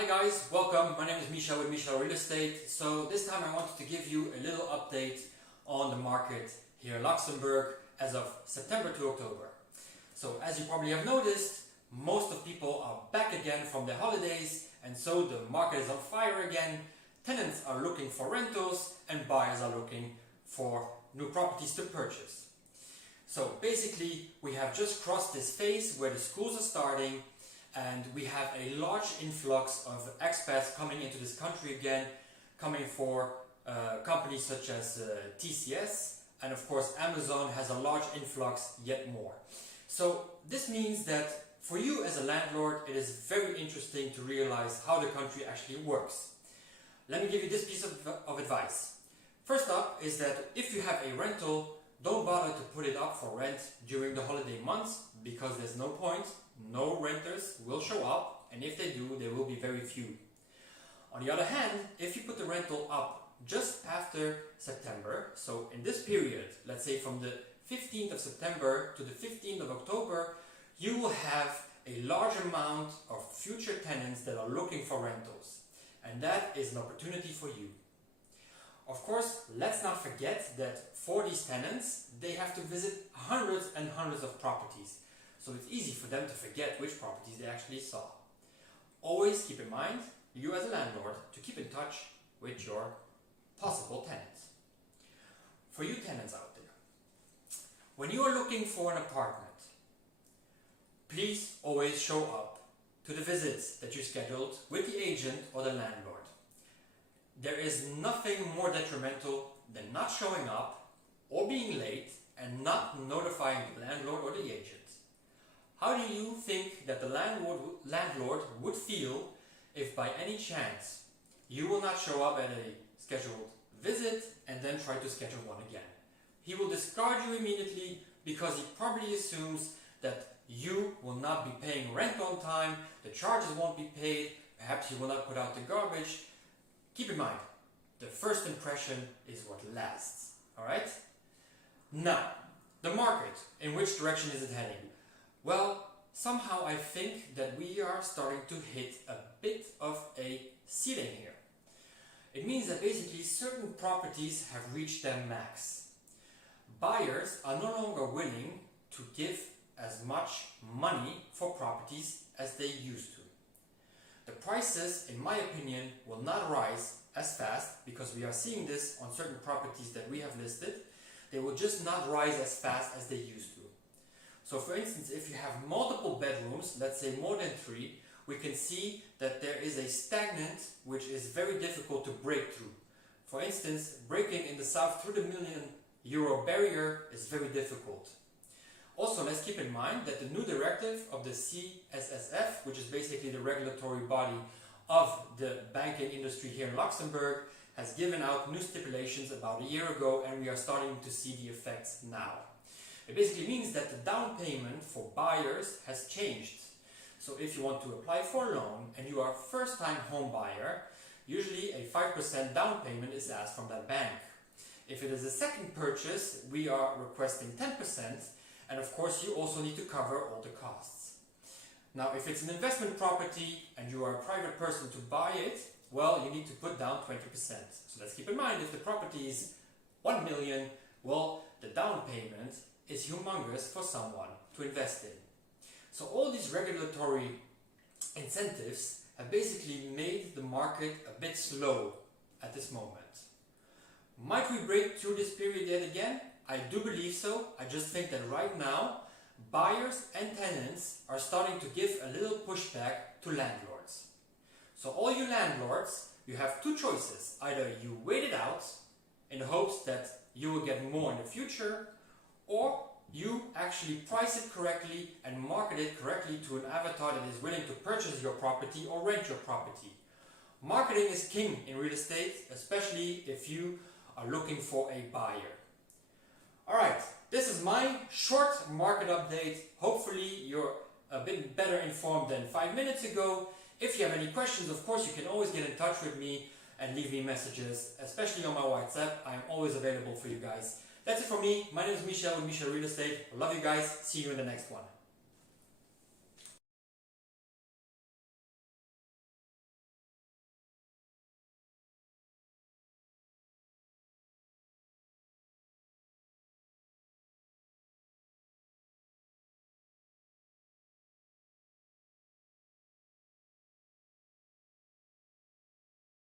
Hi guys, welcome. My name is Michel with Michel Real Estate. So this time I wanted to give you a little update on the market here in Luxembourg as of September to October. So as you probably have noticed, most of people are back again from their holidays, and so the market is on fire again. Tenants are looking for rentals and buyers are looking for new properties to purchase. So basically we have just crossed this phase where the schools are starting and we have a large influx of expats coming into this country again, coming for companies such as TCS, and of course Amazon has a large influx yet more. So this means that for you as a landlord it is very interesting to realize how the country actually works. Let me give you this piece of advice. First up is that if you have a rental, don't bother to put it up for rent during the holiday months because there's no point. No renters will show up, and if they do, there will be very few. On the other hand, if you put the rental up just after September, so in this period, let's say from the 15th of September to the 15th of October, you will have a large amount of future tenants that are looking for rentals, and that is an opportunity for you. Of course, let's not forget that for these tenants, they have to visit hundreds and hundreds of properties. So it's easy for them to forget which properties they actually saw. Always keep in mind, you as a landlord, to keep in touch with your possible tenants. For you tenants out there, when you are looking for an apartment, please always show up to the visits that you scheduled with the agent or the landlord. There is nothing more detrimental than not showing up or being late and not notifying the landlord or the agent. How do you think that the landlord would feel if by any chance you will not show up at a scheduled visit and then try to schedule one again? He will discard you immediately because he probably assumes that you will not be paying rent on time, the charges won't be paid, perhaps you will not put out the garbage. Keep in mind, the first impression is what lasts, alright? Now, the market, in which direction is it heading? Well, somehow I think that we are starting to hit a bit of a ceiling here. It means that basically certain properties have reached their max. Buyers are no longer willing to give as much money for properties as they used to. The prices, in my opinion, will not rise as fast because we are seeing this on certain properties that we have listed. They will just not rise as fast as they used to. So for instance, if you have multiple bedrooms, let's say more than 3, we can see that there is a stagnant which is very difficult to break through. For instance, breaking in the south through the €1 million barrier is very difficult. Also, let's keep in mind that the new directive of the CSSF, which is basically the regulatory body of the banking industry here in Luxembourg, has given out new stipulations about a year ago, and we are starting to see the effects now. It basically means that the down payment for buyers has changed. So if you want to apply for a loan and you are a first-time home buyer, usually a 5% down payment is asked from that bank. If it is a second purchase, we are requesting 10%, and of course you also need to cover all the costs. Now if it's an investment property and you are a private person to buy it, well, you need to put down 20%. So let's keep in mind, if the property is 1 million, well, the down payment is humongous for someone to invest in. So all these regulatory incentives have basically made the market a bit slow at this moment. Might we break through this period yet again? I do believe so. I just think that right now, buyers and tenants are starting to give a little pushback to landlords. So all you landlords, you have two choices. Either you wait it out in the hopes that you will get more in the future, or you actually price it correctly and market it correctly to an avatar that is willing to purchase your property or rent your property. Marketing is king in real estate, especially if you are looking for a buyer. Alright, this is my short market update. Hopefully you're a bit better informed than 5 minutes ago. If you have any questions, of course, you can always get in touch with me and leave me messages, especially on my WhatsApp. I am always available for you guys. That's it for me. My name is Michel with Michel Real Estate. I love you guys. See you in the next one.